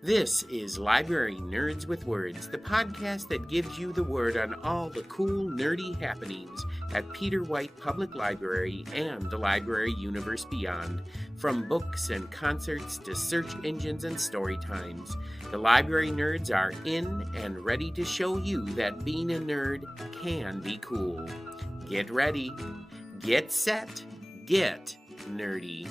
This is Library Nerds with Words, the podcast that gives you the word on all the cool, nerdy happenings at Peter White Public Library and the library universe beyond. From books and concerts to search engines and story times, the Library Nerds are in and ready to show you that being a nerd can be cool. Get ready, get set, get nerdy.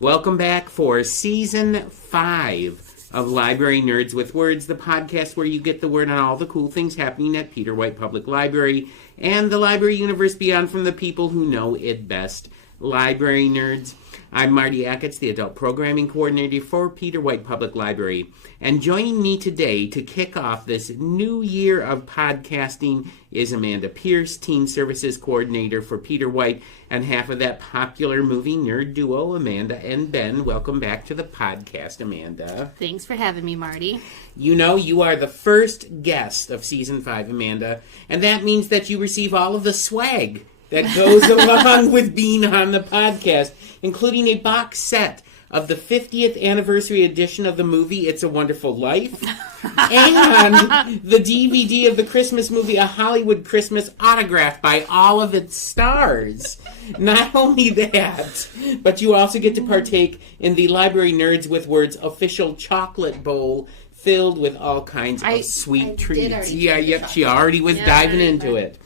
Welcome back for Season 5 of Library Nerds with Words, the podcast where you get the word on all the cool things happening at Peter White Public Library and the library universe beyond from the people who know it best, Library Nerds. I'm Marty Achatz, the Adult Programming Coordinator for Peter White Public Library. And joining me today to kick off this new year of podcasting is Amanda Pierce, Teen Services Coordinator for Peter White, and half of that popular movie nerd duo, Amanda and Ben. Welcome back to the podcast, Amanda. Thanks for having me, Marty. You know, you are the first guest of Season 5, Amanda, and that means that you receive all of the swag that goes along with being on the podcast, including a box set of the 50th anniversary edition of the movie It's a Wonderful Life, and the DVD of the Christmas movie A Hollywood Christmas, autographed by all of its stars. Not only that, but you also get to partake in the Library Nerds with Words official chocolate bowl filled with all kinds of sweet treats. She already was diving into it.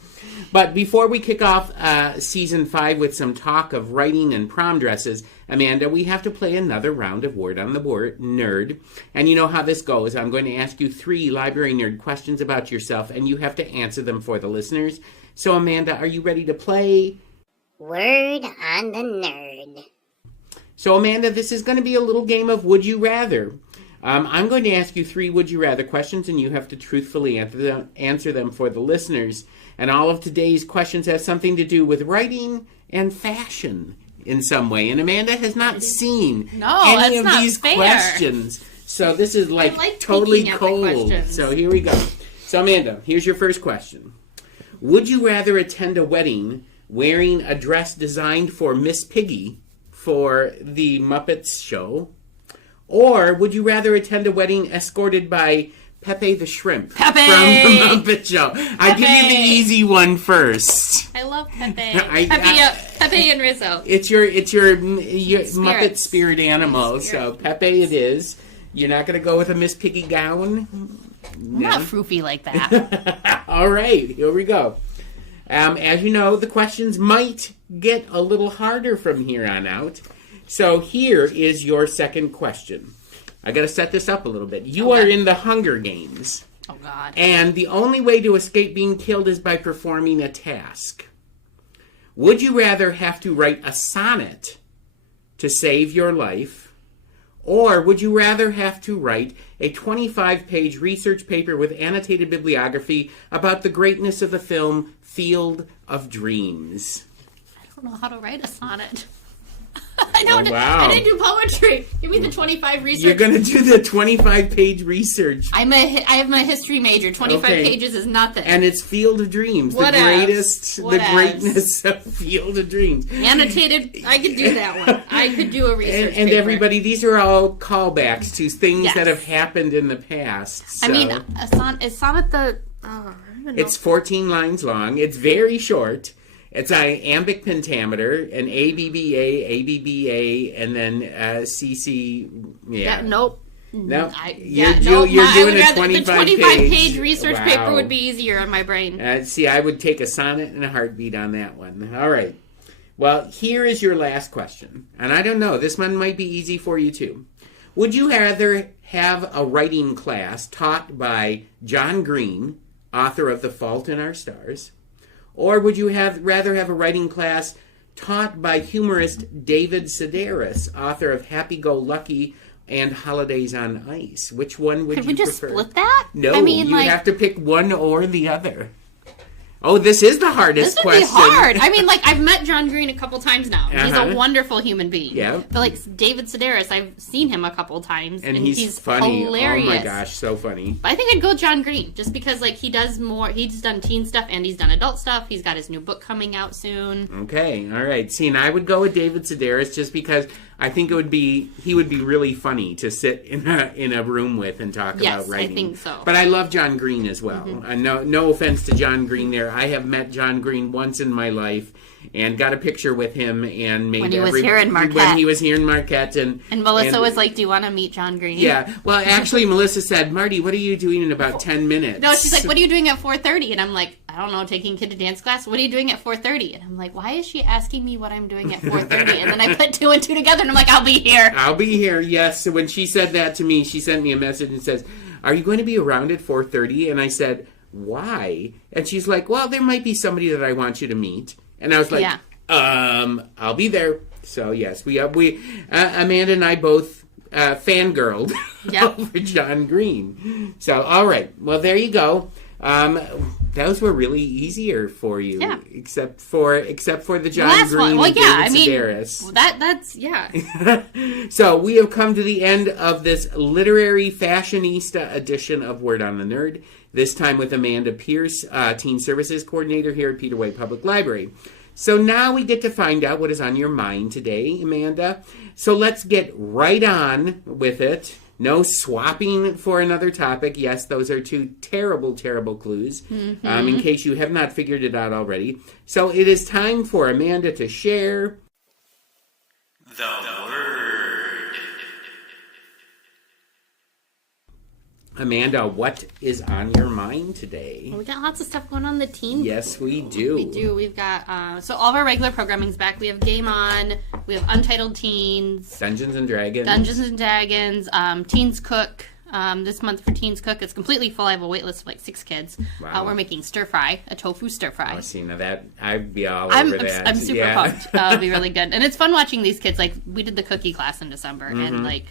But before we kick off Season 5 with some talk of writing and prom dresses, Amanda, we have to play another round of Word on the Board, Nerd. And you know how this goes. I'm going to ask you 3 Library Nerd questions about yourself, and you have to answer them for the listeners. So, Amanda, are you ready to play Word on the Nerd? So, Amanda, this is going to be a little game of Would You Rather. I'm going to ask you 3 Would You Rather questions, and you have to truthfully answer them for the listeners. And all of today's questions have something to do with writing and fashion in some way. And Amanda has not seen any of these questions. So this is like totally cold. So here we go. So Amanda, here's your first question. Would you rather attend a wedding wearing a dress designed for Miss Piggy for the Muppets show? Or would you rather attend a wedding escorted by Pepe the Shrimp from the Muppet Show? I give you the easy one first. I love Pepe. Pepe and Rizzo. It's your Muppet spirit animal. So Pepe it is. You're not going to go with a Miss Piggy gown? I'm not froofy like that. All right, here we go. As you know, the questions might get a little harder from here on out. So here is your second question. I got to set this up a little bit. You are in the Hunger Games. Oh, God. And the only way to escape being killed is by performing a task. Would you rather have to write a sonnet to save your life? Or would you rather have to write a 25-page research paper with annotated bibliography about the greatness of the film Field of Dreams? I don't know how to write a sonnet. I didn't do poetry. Give me the 25 research. You're going to do the 25-page research. I have my history major. 25 pages is nothing. And it's Field of Dreams. The greatness of Field of Dreams. Annotated. I could do that one. I could do a research and paper. Everybody, these are all callbacks to things that have happened in the past. So. I mean, is sonnet the... I don't know. It's 14 lines long. It's very short. It's iambic pentameter, an ABBA, and then CC. Yeah. Nope. No, you're doing a 25-page research paper would be easier on my brain. See, I would take a sonnet and a heartbeat on that one. All right. Well, here is your last question. And I don't know, this one might be easy for you too. Would you rather have a writing class taught by John Green, author of The Fault in Our Stars, or would you rather have a writing class taught by humorist David Sedaris, author of Happy Go Lucky and Holidays on Ice? Which one would you prefer? Could we just split that? No, you have to pick one or the other. Oh, this is the hardest question. This would be hard. I mean, like, I've met John Green a couple times now. He's a wonderful human being. Yeah. But, like, David Sedaris, I've seen him a couple times. And he's funny. Hilarious. Oh, my gosh, so funny. But I think I'd go John Green, just because, like, he does more. He's done teen stuff and he's done adult stuff. He's got his new book coming out soon. Okay, all right. See, and I would go with David Sedaris just because I think he would be really funny to sit in a room with and talk about writing. I think so. But I love John Green as well. No offense to John Green there. I have met John Green once in my life and got a picture with him and made when he was here in Marquette. When he was here in Marquette. And Melissa was like, do you want to meet John Green? Yeah. Well, actually, Melissa said, Marty, what are you doing in about 10 minutes? No, she's like, what are you doing at 4:30? And I'm like, I don't know, taking kid to dance class. What are you doing at 4:30? And I'm like, why is she asking me what I'm doing at 4:30? And then I put 2 and 2 together and I'm like, I'll be here. I'll be here, yes. So when she said that to me, she sent me a message and says, are you going to be around at 4:30? And I said, why? And she's like, well, there might be somebody that I want you to meet. And I was like, I'll be there. So yes, we Amanda and I both fangirled over John Green. So all right, well there you go. Those were really easier for you, except for the John Green. Well, and David Sedaris. That's So we have come to the end of this literary fashionista edition of Word on the Nerd. This time with Amanda Pierce, Teen Services Coordinator here at Peter White Public Library. So now we get to find out what is on your mind today, Amanda. So let's get right on with it. No swapping for another topic. Yes, those are 2 terrible, terrible clues, in case you have not figured it out already. So it is time for Amanda to share the word. Amanda, what is on your mind today? We got lots of stuff going on in the teen. Yes, we do. We do. We've got so all of our regular programming's back. We have Game On. We have Untitled Teens. Dungeons and Dragons. Teens Cook. This month for Teens Cook, it's completely full. I have a wait list of like 6 kids. Wow. We're making stir fry, a tofu stir fry. Oh, see, now that I'd be all over that. I'm super pumped. It'll be really good, and it's fun watching these kids. Like we did the cookie class in December, and like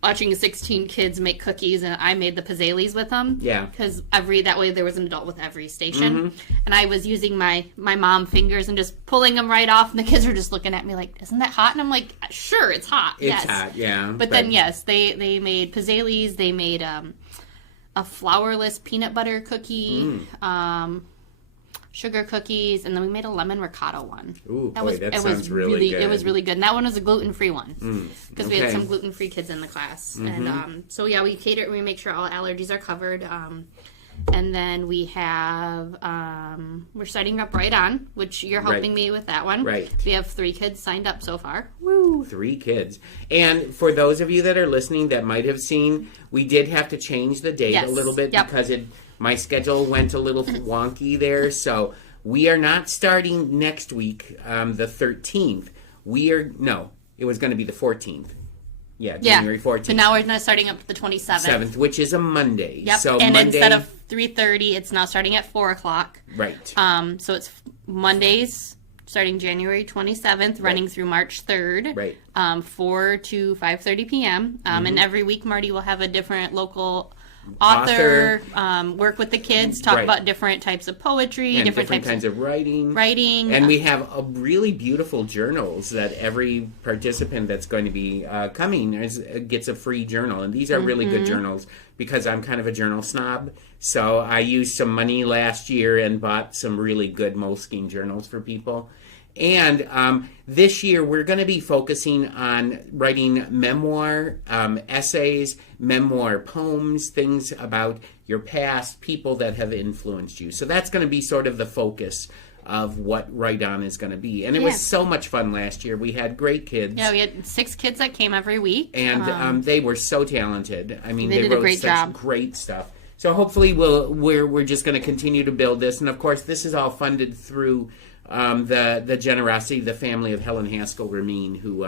watching 16 kids make cookies, and I made the pizzelles with them. Yeah. Because that way there was an adult with every station. And I was using my mom fingers and just pulling them right off, and the kids were just looking at me like, isn't that hot? And I'm like, sure, it's hot. It's hot, yeah. But then, yes, they made pizzelles. They made a flourless peanut butter cookie. Sugar cookies, and then we made a lemon ricotta one. Ooh, that sounds really good. It was really good. And that one was a gluten-free one because we had some gluten-free kids in the class. And so yeah, we cater. We make sure all allergies are covered. And then we have we're starting up Right On, which you're helping me with that one. Right. We have 3 kids signed up so far. Woo! 3 kids. And for those of you that are listening that might have seen, we did have to change the date a little bit because my schedule went a little wonky there, so we are not starting next week, the 13th. It was going to be the 14th. Yeah, January 14th. So now we're not starting up to the 27th. Which is a Monday. Yep, so and Monday, instead of 3:30, it's now starting at 4 o'clock. Right. So it's Mondays starting January 27th, running through March 3rd. Right. 4 to 5:30 p.m. And every week Marty will have a different local author, work with the kids, talk about different types of poetry, and different kinds of writing. And we have really beautiful journals that every participant that's going to be coming gets a free journal. And these are really good journals because I'm kind of a journal snob. So I used some money last year and bought some really good Moleskine journals for people. And this year, we're going to be focusing on writing memoir essays, memoir poems, things about your past, people that have influenced you. So that's going to be sort of the focus of what Right On is going to be. And it was so much fun last year. We had great kids. Yeah, we had 6 kids that came every week. And they were so talented. I mean, they did wrote a great job. Great stuff. So hopefully we're just going to continue to build this. And of course, this is all funded through the generosity of the family of Helen Haskell Ramin, who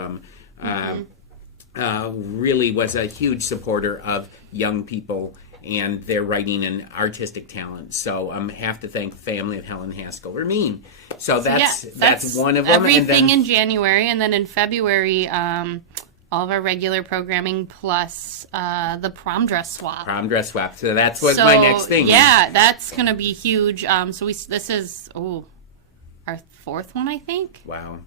really was a huge supporter of young people and their writing and artistic talent. So I have to thank the family of Helen Haskell Ramin. So that's one of them. Everything in January, and then in February, all of our regular programming plus the prom dress swap. Prom dress swap. So that's what my next thing. Yeah, that's going to be huge. This is our fourth one, I think. Wow.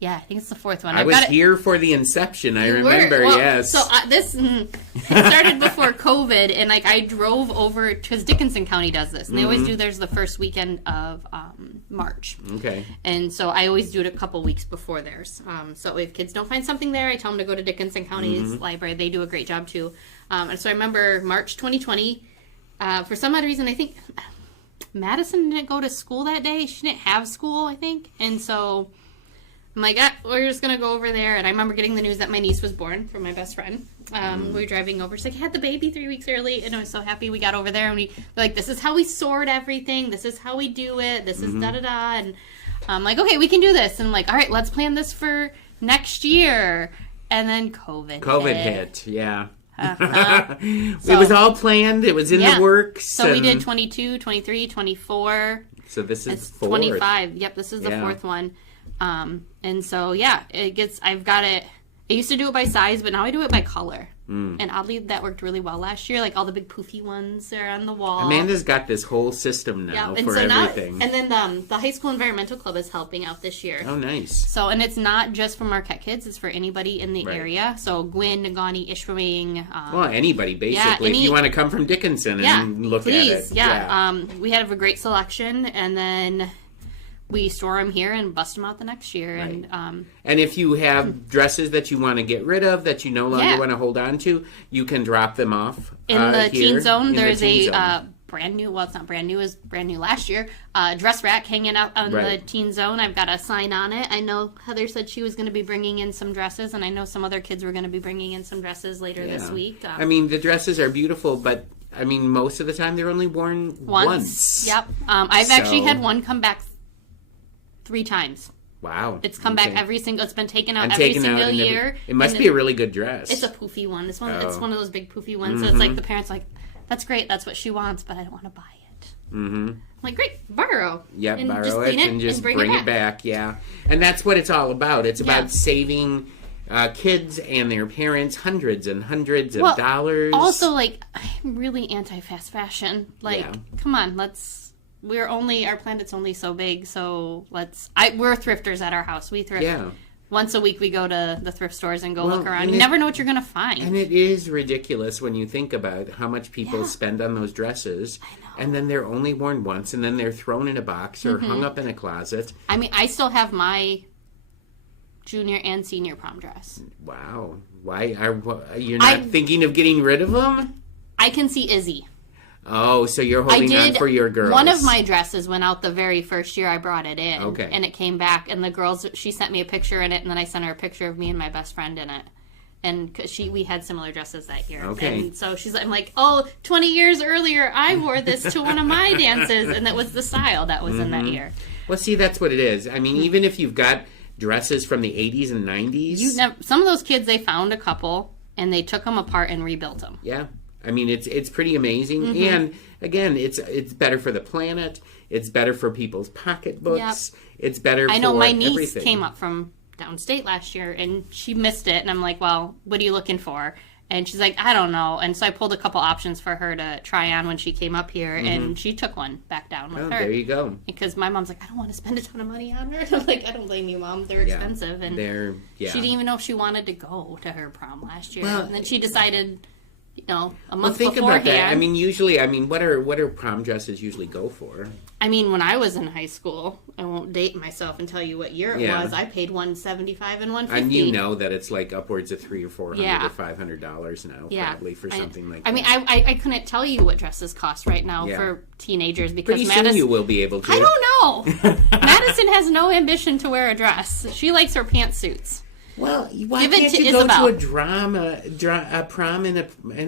Yeah, I think it's the fourth one. I was here for the inception. I remember, well, yes. So it started before COVID, and like I drove over because Dickinson County does this, and they always do theirs the first weekend of March. Okay. And so I always do it a couple weeks before theirs. So if kids don't find something there, I tell them to go to Dickinson County's library. They do a great job too. And so I remember March 2020. For some odd reason, I think Madison didn't go to school that day. She didn't have school, I think, and so. I'm like, we're just going to go over there. And I remember getting the news that my niece was born from my best friend. We were driving over. She's like, I had the baby 3 weeks early. And I was so happy we got over there. And we're like, this is how we sort everything. This is how we do it. This is da-da-da. And I'm like, okay, we can do this. And I'm like, all right, let's plan this for next year. And then COVID hit, yeah. So, it was all planned. It was in the works. So we did 22, 23, 24. So this is 25. Yep, this is the fourth one. And so, yeah, I've got it. I used to do it by size, but now I do it by color. And oddly, that worked really well last year. Like all the big poofy ones are on the wall. Amanda's got this whole system now for everything. And then the high school environmental club is helping out this year. Oh, nice. So, and it's not just for Marquette kids; it's for anybody in the area. So, Gwyn, Nagani, Ishpeming. Well, anybody basically. If you want to come from Dickinson and look at it, we have a great selection, and then. We store them here and bust them out the next year. Right. And if you have dresses that you want to get rid of, that you no longer want to hold on to, you can drop them off. In the teen zone, there's a brand new, well, it's not brand new, it was brand new last year, dress rack hanging out on the teen zone. I've got a sign on it. I know Heather said she was going to be bringing in some dresses, and I know some other kids were going to be bringing in some dresses later this week. I mean, the dresses are beautiful, but I mean, most of the time they're only worn once. Yep. I've actually had one come back 3 times. Wow. It's come back it's been taken out every single year. It must be a really good dress. It's a poofy one. It's one of those big poofy ones. So it's like the parents are like, that's great, that's what she wants, but I don't want to buy it. I'm like, great, borrow. Yeah, borrow it and just bring it back. Yeah. And that's what it's all about. It's about saving kids and their parents hundreds and hundreds of dollars. Also, like, I'm really anti-fast fashion. Like, come on, our planet's only so big, so we're thrifters at our house. We thrift. Yeah. Once a week we go to the thrift stores and go look around. You never know what you're going to find. And it is ridiculous when you think about how much people spend on those dresses. I know. And then they're only worn once, and then they're thrown in a box or hung up in a closet. I mean, I still have my junior and senior prom dress. Wow. Why? You're not thinking of getting rid of them? I can see Izzy. Oh, so you're holding on for your girls. One of my dresses went out the very first year I brought it in. Okay. And it came back, and the girls, she sent me a picture in it, and then I sent her a picture of me and my best friend in it. And we had similar dresses that year. Okay. And so I'm like, 20 years earlier, I wore this to one of my dances, and that was the style that was in that year. Well, see, that's what it is. I mean, even if you've got dresses from the 80s and 90s. Some of those kids, they found a couple, and they took them apart and rebuilt them. Yeah. I mean, it's pretty amazing, and again, it's better for the planet. It's better for people's pocketbooks. Yep. It's better. I know my niece came up from downstate last year, and she missed it. And I'm like, "Well, what are you looking for?" And she's like, "I don't know." And so I pulled a couple options for her to try on when she came up here, and she took one back down with her. There you go. Because my mom's like, "I don't want to spend a ton of money on her." I'm like, "I don't blame you, Mom. They're expensive." And she didn't even know if she wanted to go to her prom last year, and then she decided. A month think beforehand. About that. I mean, usually, what are prom dresses usually go for? I mean, when I was in high school, I won't date myself and tell you what year it was. I paid $175 and $150. And you know that it's like upwards of $300 or $400 or $500 now, probably for something like that. I mean, I couldn't tell you what dresses cost right now for teenagers because pretty soon you will be able to. I don't know. Madison has no ambition to wear a dress. She likes her pantsuits. Well, why can't you go to a prom in a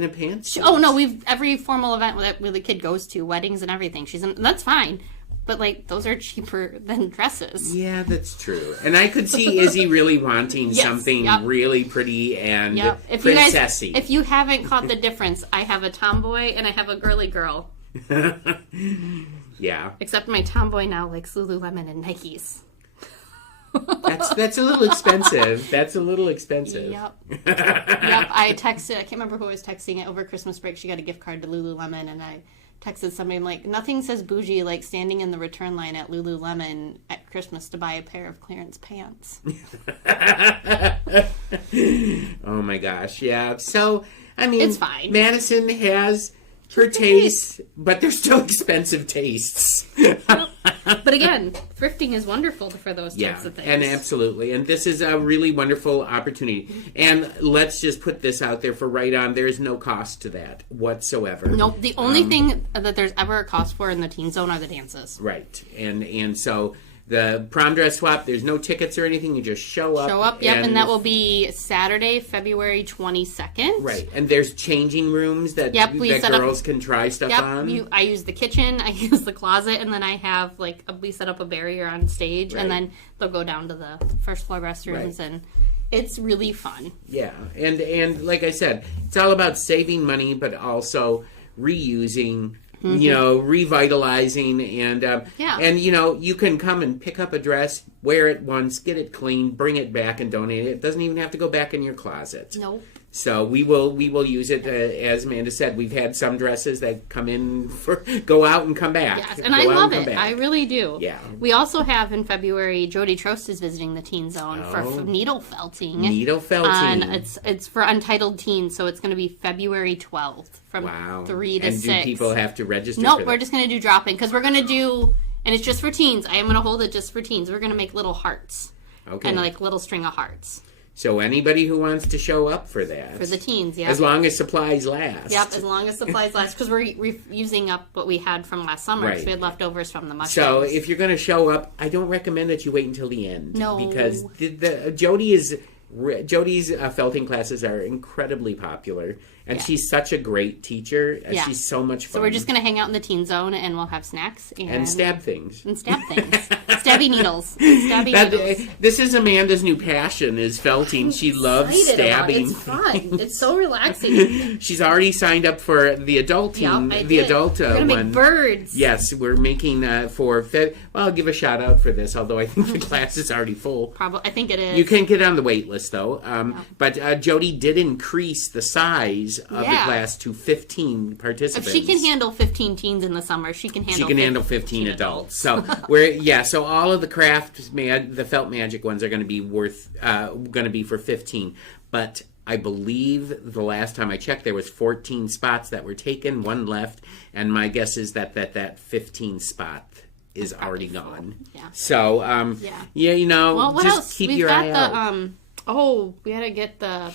pantsuit? Oh no, every formal event that the kid goes to, weddings and everything. That's fine, but like those are cheaper than dresses. Yeah, that's true. And I could see Izzy really wanting something really pretty and princessy. If you haven't caught the difference, I have a tomboy and I have a girly girl. Yeah. Except my tomboy now likes Lululemon and Nikes. That's a little expensive. That's a little expensive. Yep. I texted. I can't remember who I was texting it over Christmas break. She got a gift card to Lululemon, and I texted somebody. I'm like, nothing says bougie like standing in the return line at Lululemon at Christmas to buy a pair of clearance pants. Oh my gosh, yeah. So I mean, it's fine. Madison has her tastes, but they're still expensive tastes. But again, thrifting is wonderful for those types of things. And absolutely. And this is a really wonderful opportunity. And let's just put this out there for right on. There is no cost to that whatsoever. Nope. The only thing that there's ever a cost for in the teen zone are the dances. Right. And so the prom dress swap, there's no tickets or anything. You just show up. And that will be Saturday, February 22nd. Right. And there's changing rooms that girls can try stuff on. I use the kitchen, I use the closet, and then I have, we set up a barrier on stage, and then they'll go down to the first floor restrooms, and it's really fun. Yeah. And like I said, it's all about saving money, but also reusing, revitalizing, and you can come and pick up a dress, wear it once, get it clean, bring it back and donate it. It doesn't even have to go back in your closet. Nope. So we will use it, as Amanda said. We've had some dresses that go out and come back. Yes, and I love it. I really do. Yeah. We also have in February, Jody Trost is visiting the teen zone for needle felting. Needle felting. It's for untitled teens, so it's going to be February 12th from 3 to 6. And do people have to register? Nope, we're just going to do drop-in because we're going to do, and it's just for teens. I am going to hold it just for teens. We're going to make little hearts. Okay. And little string of hearts. So anybody who wants to show up for that. For the teens, yeah. As long as supplies last. Yep, as long as supplies last. Because we're using up what we had from last summer. Because we had leftovers from the mushrooms. So if you're going to show up, I don't recommend that you wait until the end. No. Because Jody's felting classes are incredibly popular. And she's such a great teacher. And she's so much fun. So we're just going to hang out in the teen zone and we'll have snacks. And stab things. Stabby needles. Needles. This is Amanda's new passion, is felting. She loves stabbing. It's fun. It's so relaxing. She's already signed up for the adult team. We're going to make birds. Yes, we're making I'll give a shout out for this, although I think the class is already full. Probably, I think it is. You can get on the wait list, though. But Jody did increase the size of the class to 15 participants. If she can handle 15 teens in the summer, she can handle 15 adults. So so all of the the felt magic ones are going to be going to be for 15. But I believe the last time I checked, there was 14 spots that were taken, one left, and my guess is that 15 spot is already gone. Yeah. So well, what just else? keep your eye out. We had to get the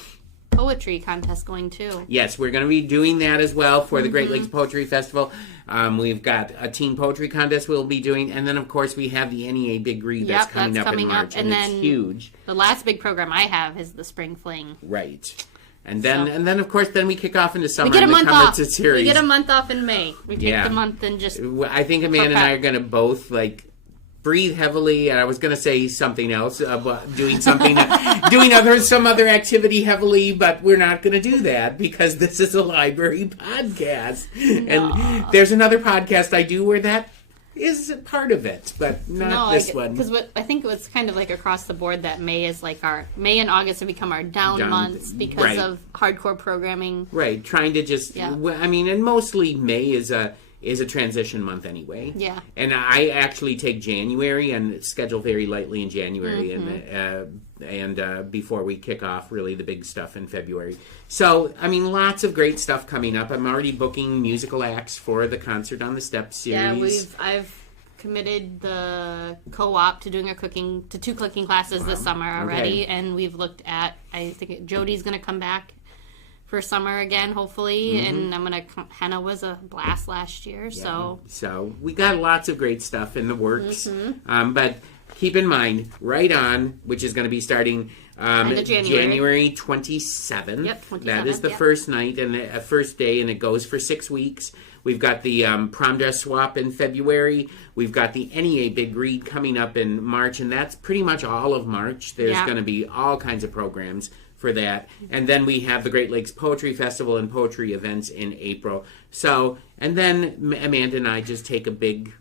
poetry contest going too. Yes, we're going to be doing that as well for the Great Lakes Poetry Festival. We've got a teen poetry contest we'll be doing, and then of course we have the NEA Big Read that's coming up in March, and then it's huge. The last big program I have is the Spring Fling. Right. And then of course we kick off into summer. We get a month off. Series. We get a month off in May. We take the month and just. I think Amanda and I are going to both breathe heavily, and I was going to say something else, doing something, some other activity heavily, but we're not going to do that because this is a library podcast. No. And there's another podcast I do where that is a part of it, but not this one. Because I think it was kind of across the board that May is May and August have become our down months because of hardcore programming. Right, trying to just, and mostly May is a transition month anyway. Yeah. And I actually take January and schedule very lightly in January and before we kick off really the big stuff in February. So, lots of great stuff coming up. I'm already booking musical acts for the Concert on the Steps series. Yeah, I've committed the co-op to doing two cooking classes this summer already, and we've looked at, I think Jody's going to come back for summer again, hopefully, and henna was a blast last year, so we got lots of great stuff in the works, but keep in mind, Right On, which is going to be starting January 27th. Yep, 27th. That is the first night and the first day, and it goes for 6 weeks. We've got the prom dress swap in February. We've got the NEA Big Read coming up in March, and that's pretty much all of March. There's going to be all kinds of programs for that. And then we have the Great Lakes Poetry Festival and poetry events in April. So, and then Amanda and I just take a big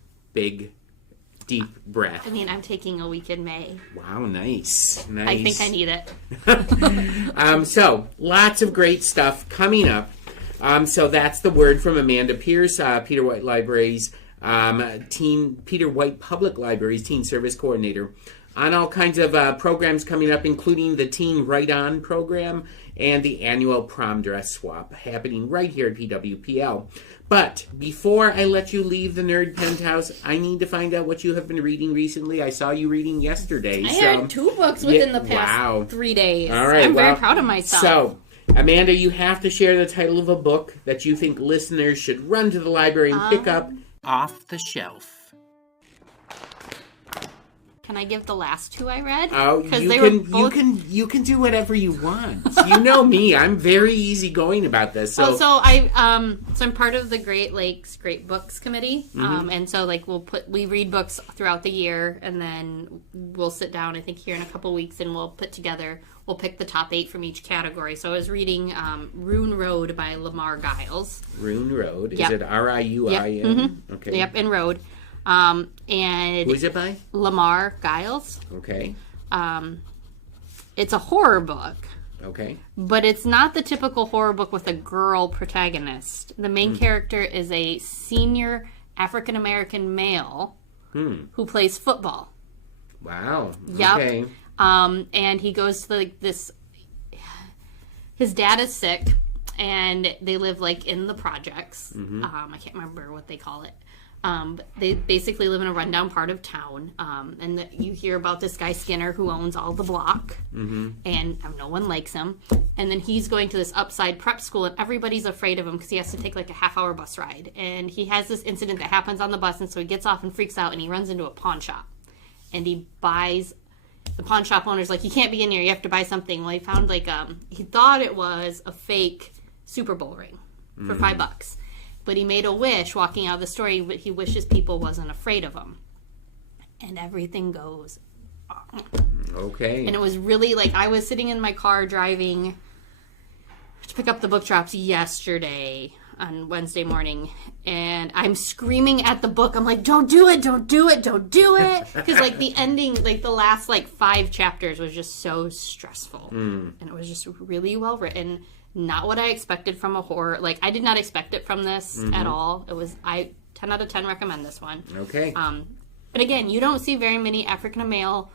deep breath. I mean, I'm taking a week in May. Wow, nice. I think I need it. So, lots of great stuff coming up. So that's the word from Amanda Pierce, Peter White Library's Peter White Public Library's Teen Service Coordinator, on all kinds of programs coming up, including the Teen Right On program and the annual prom dress swap happening right here at PWPL. But before I let you leave the Nerd Penthouse, I need to find out what you have been reading recently. I saw you reading yesterday. I had 2 books within the past 3 days. All right, I'm very proud of myself. So, Amanda, you have to share the title of a book that you think listeners should run to the library and pick up off the shelf. Can I give the last 2 I read? Oh, you can do whatever you want. You know me; I'm very easygoing about this. So, so I'm part of the Great Lakes Great Books Committee, and so like we read books throughout the year, and then we'll sit down. I think here in a couple weeks, and we'll pick the top 8 from each category. So I was reading Rune Road by Lamar Giles. Rune Road, Yep. Is it Riuin? Yep. Mm-hmm. Okay. Yep, and Road. And who is it by? Lamar Giles. Okay. It's a horror book. Okay. But it's not the typical horror book with a girl protagonist. The main character is a senior African American male who plays football. Wow. Yep. Okay. And he goes to this. His dad is sick, and they live like in the projects. I can't remember what they call it. But they basically live in a rundown part of town, and you hear about this guy Skinner who owns all the block, and no one likes him. And then he's going to this upside prep school, and everybody's afraid of him because he has to take like a half-hour bus ride. And he has this incident that happens on the bus, and so he gets off and freaks out, and he runs into a pawn shop, and he buys. The pawn shop owner's like, you can't be in here, you have to buy something. Well, he found like he thought it was a fake Super Bowl ring for $5. But he made a wish walking out of the store. He wishes people wasn't afraid of him. And everything goes wrong. Okay. And it was really like, I was sitting in my car driving to pick up the book drops yesterday on Wednesday morning. And I'm screaming at the book. I'm like, don't do it, don't do it, don't do it. Because like the ending, like the last like 5 chapters was just so stressful. And it was just really well written. Not what I expected from a horror. Like, I did not expect it from this at all. It was, 10 out of 10 recommend this one. Okay. But again, you don't see very many African male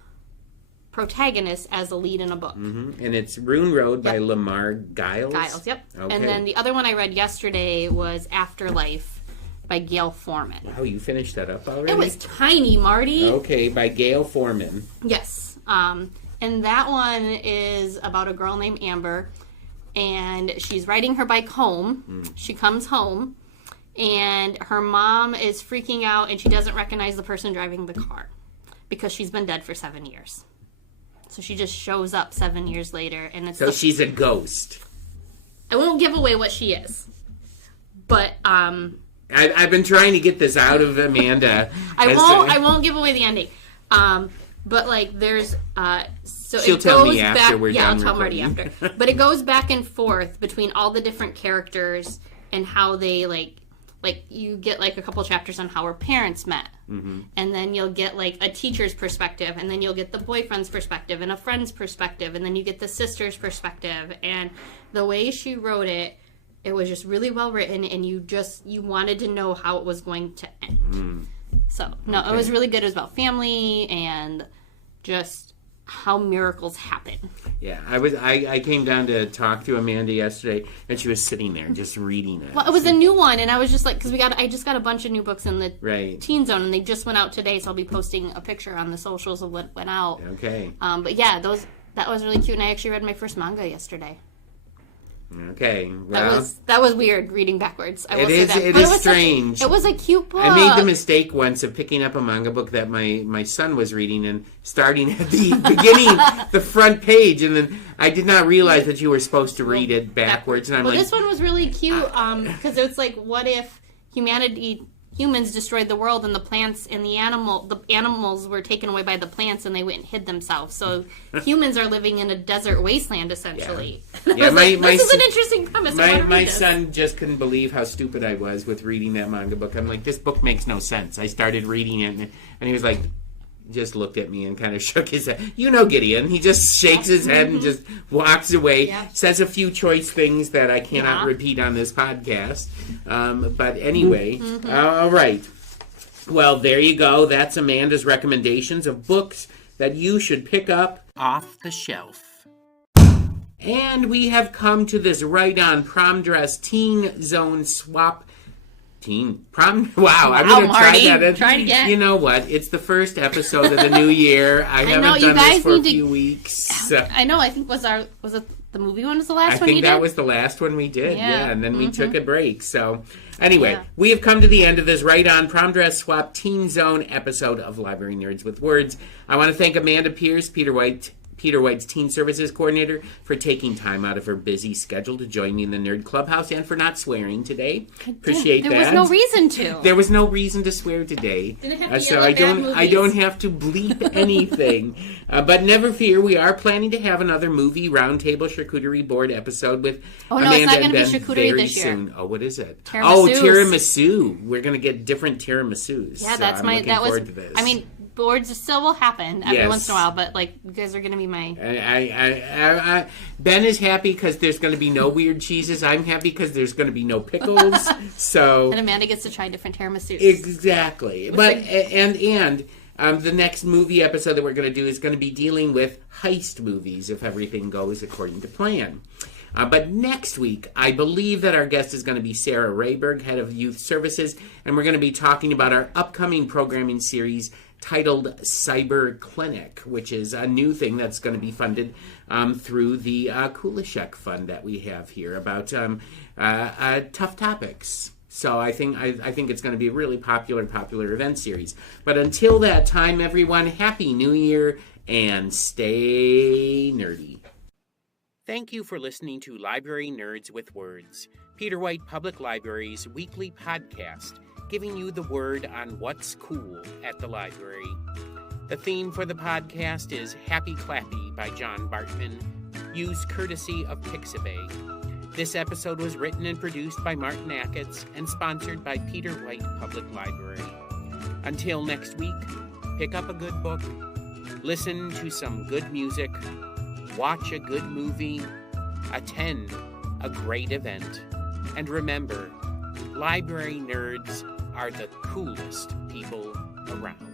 protagonists as a lead in a book. And it's Rune Road by Lamar Giles? Giles, yep. Okay. And then the other one I read yesterday was Afterlife by Gayle Forman. Wow, you finished that up already? It was tiny, Marty. Okay, by Gayle Forman. Yes. And that one is about a girl named Amber. And she's riding her bike home. She comes home, and her mom is freaking out, and she doesn't recognize the person driving the car because she's been dead for 7 years. So she just shows up 7 years later, and it's she's a ghost. I won't give away what she is, but I've been trying to get this out of Amanda. I won't give away the ending. But like there's so she'll it tell goes me after back, we're done. I'll tell Marty after. But it goes back and forth between all the different characters and how they like you get like a couple chapters on how her parents met. And then you'll get like a teacher's perspective, and then you'll get the boyfriend's perspective and a friend's perspective, and then you get the sister's perspective. And the way she wrote it, it was just really well written, and you wanted to know how it was going to end. So, no, It was really good. It was about family and just how miracles happen. Yeah, I came down to talk to Amanda yesterday, and she was sitting there just reading it. Well, it was a new one, and I was just like, because I just got a bunch of new books in the Teen Zone, and they just went out today, so I'll be posting a picture on the socials of what went out. Okay. But yeah, that was really cute, and I actually read my first manga yesterday. Okay, well, that was weird reading backwards. I will say that. It is strange. It was a cute book. I made the mistake once of picking up a manga book that my son was reading and starting at the beginning, the front page, and then I did not realize that you were supposed to read it backwards. And I'm this one was really cute because it's like, what if humanity humans destroyed the world, and the plants and the animals were taken away by the plants, and they went and hid themselves. So humans are living in a desert wasteland, essentially. Yeah, this is an interesting premise. My son just couldn't believe how stupid I was with reading that manga book. I'm like, this book makes no sense. I started reading it, and he was like, just looked at me and kind of shook his head. You know Gideon. He just shakes his head and just walks away. Says a few choice things that I cannot repeat on this podcast. But anyway, all right. Well, there you go. That's Amanda's recommendations of books that you should pick up off the shelf. And we have come to this right-on prom dress teen zone swap. Wow, I'm going to try that. Try it again. You know what? It's the first episode of the new year. I haven't done this for a few weeks. So. I know. I think was it the movie one was the last one you did? I think that was the last one we did. Yeah, and then we took a break. So anyway, Yeah. we have come to the end of this right on prom dress swap teen zone episode of Library Nerds with Words. I want to thank Amanda Pierce, Peter White's Teen Services Coordinator, for taking time out of her busy schedule to join me in the Nerd Clubhouse and for not swearing today. Appreciate that. There was no reason to. There was no reason to swear today. Didn't have to So yell I at bad don't movies. have to bleep anything. But never fear, we are planning to have another movie roundtable charcuterie board episode with Amanda it's not and going to be Ben charcuterie very this year. soon. Oh, what is it? Tiramisus. Tiramisu. We're going to get different tiramisus. Yeah, so I'm looking forward to this. I mean, boards still will happen every Yes. once in a while, but like you guys are going to be my. Ben is happy because there's going to be no weird cheeses. I'm happy because there's going to be no pickles. So And Amanda gets to try different tiramisus. exactly. But the next movie episode that we're going to do is going to be dealing with heist movies if everything goes according to plan. But next week, I believe that our guest is going to be Sarah Rayberg, Head of Youth Services, and we're going to be talking about our upcoming programming series titled Cyber Clinic, which is a new thing that's going to be funded through the Kulishek Fund that we have here about tough topics. So I think it's going to be a really popular event series. But until that time, everyone, Happy New Year and stay nerdy. Thank you for listening to Library Nerds with Words, Peter White Public Library's weekly podcast, giving you the word on what's cool at the library. The theme for the podcast is Happy Clappy by John Bartman, used courtesy of Pixabay. This episode was written and produced by Martin Ackitts and sponsored by Peter White Public Library. Until next week, pick up a good book, listen to some good music, watch a good movie, attend a great event, and remember, library nerds are the coolest people around.